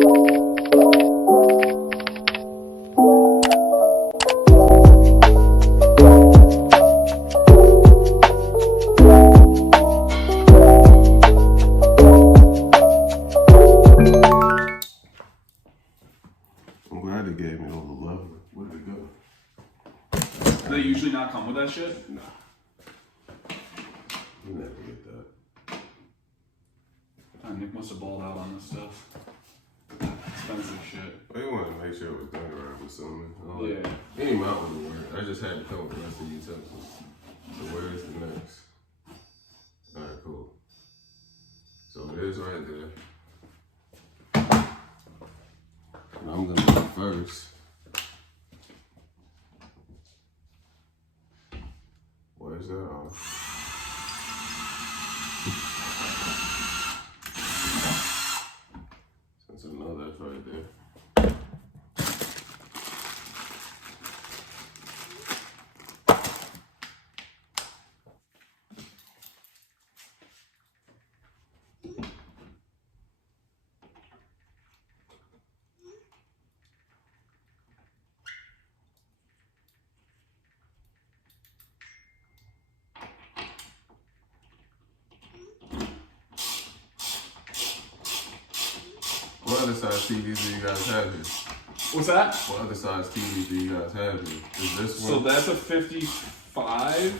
I'm glad they gave me all the love. Where did it go? Do they usually not come with that shit? Nah. You never get that. Nick must have balled out on this stuff. Expensive shit. We wanted to make sure it was done right with something. Yeah. Any mountain would work. I just had to come with the rest of the utensils. So where is the next? Alright, cool. So it is right there. And I'm gonna go first. Where's that on? Since I know that's right there. What other size TVs do you guys have here? What's that? What other size TVs do you guys have here? Is this one? So that's a 55. Okay.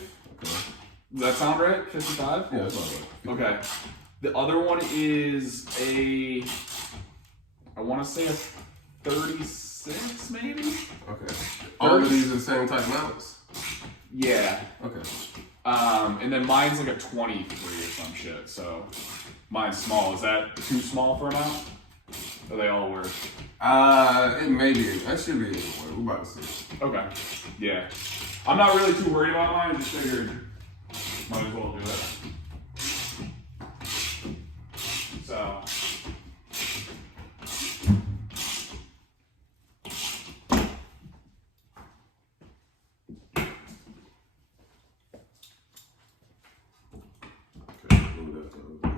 Does that sound right? 55? Yeah, that's all right. Okay. The other one is a, I want to say a 36 maybe? Okay. All of these are the same type mounts? Yeah. Okay. And then mine's like a 23 or some shit, so mine's small. Is that too small for a mount? Or they all work? It may be. That should be anyway. We're about to see. Okay. Yeah. I'm not really too worried about mine. I just figured might as well do it. So. Okay, move that over here.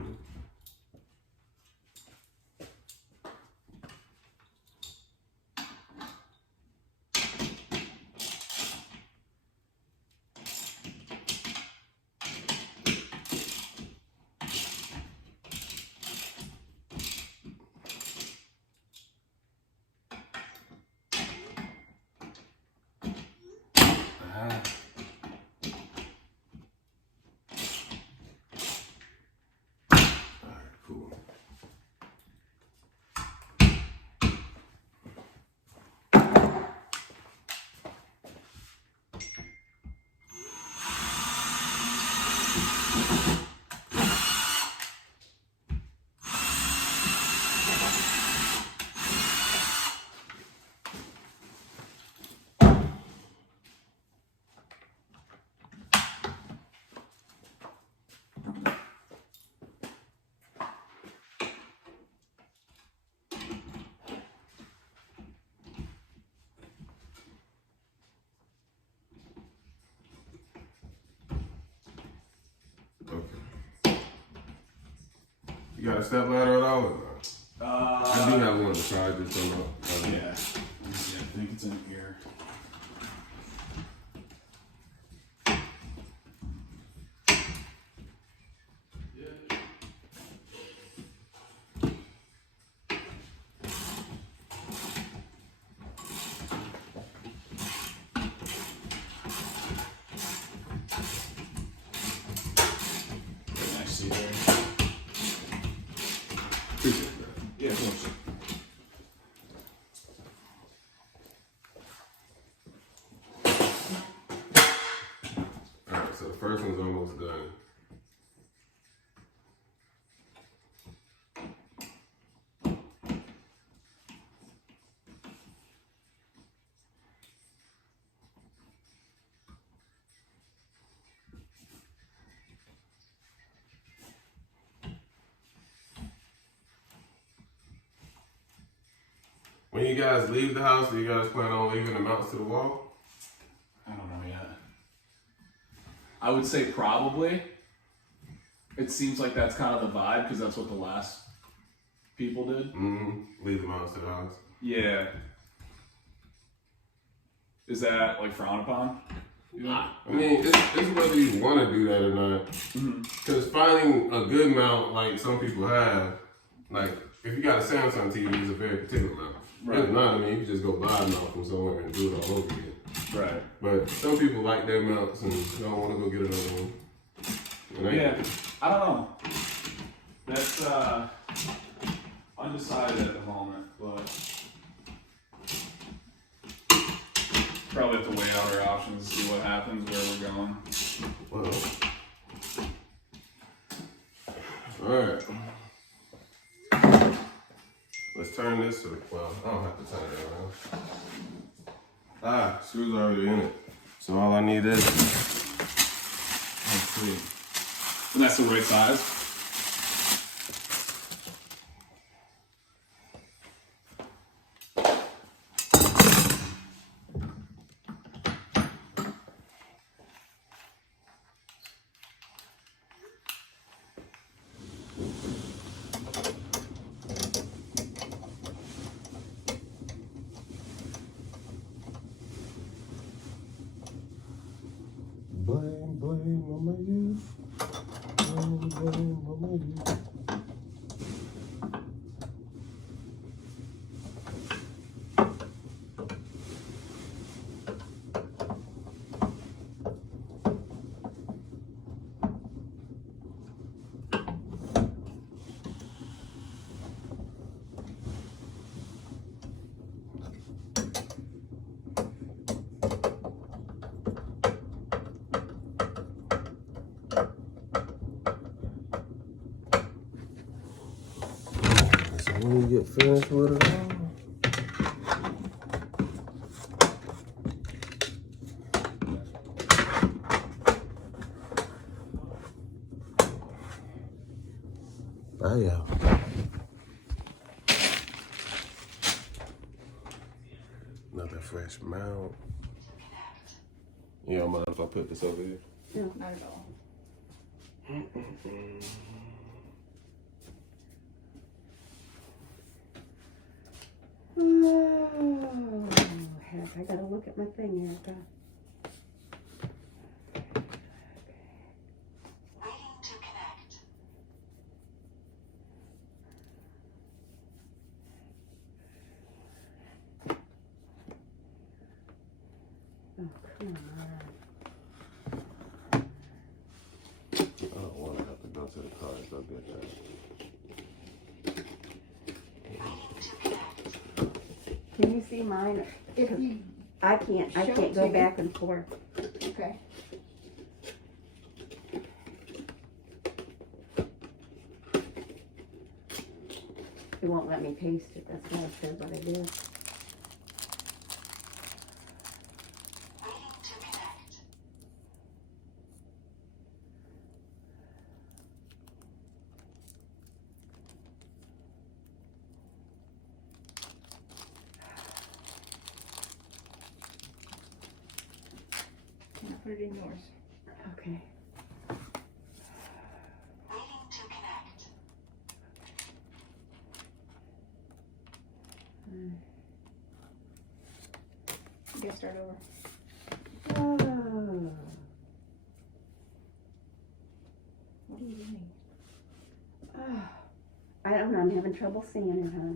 You got a step ladder at all or not? I do have one to try this one out. Yeah. Let me see. I think it's in here. Appreciate that. Yeah, of course. Alright, so the first one's almost done. When you guys leave the house, do you guys plan on leaving the mounts to the wall? I don't know yet. I would say probably. It seems like that's kind of the vibe because that's what the last people did. Leave the mouse to the house. Yeah. Is that like frowned upon? I mean, it's whether you want to do that or not. Because finding a good mount, like some people have, like if you got a Samsung TV, it's a very particular mount. Right. If not, I mean, you can just go buy a mount from somewhere and do it all over again. Right. But some people like their mounts and don't want to go get another one. Yeah, I don't know. That's undecided at the moment, but probably have to weigh out our options, see what happens, where we're going. Well, alright. Let's turn this to, well, I don't have to turn it around. Screws already in it. So all I need is, Let's see. And that's the right size? Blame on my youth. Blame on my youth. When you get finished with it all, yeah. Another fresh mount. You don't mind if I put this over here? No, not at all. Oh, heck, I gotta look at my thing, Erica. Waiting to connect. Oh, come on. I don't want to have to go to the car to go get that. Can you see mine? If you I can't show go it to me. back and forth. okay. It won't let me paste it. That's why I said what I did. Waiting to connect. Can I put it in yours? Okay. Waiting to connect. You gotta start over. Oh. What are you doing? Oh. I don't know. I'm having trouble seeing it, huh?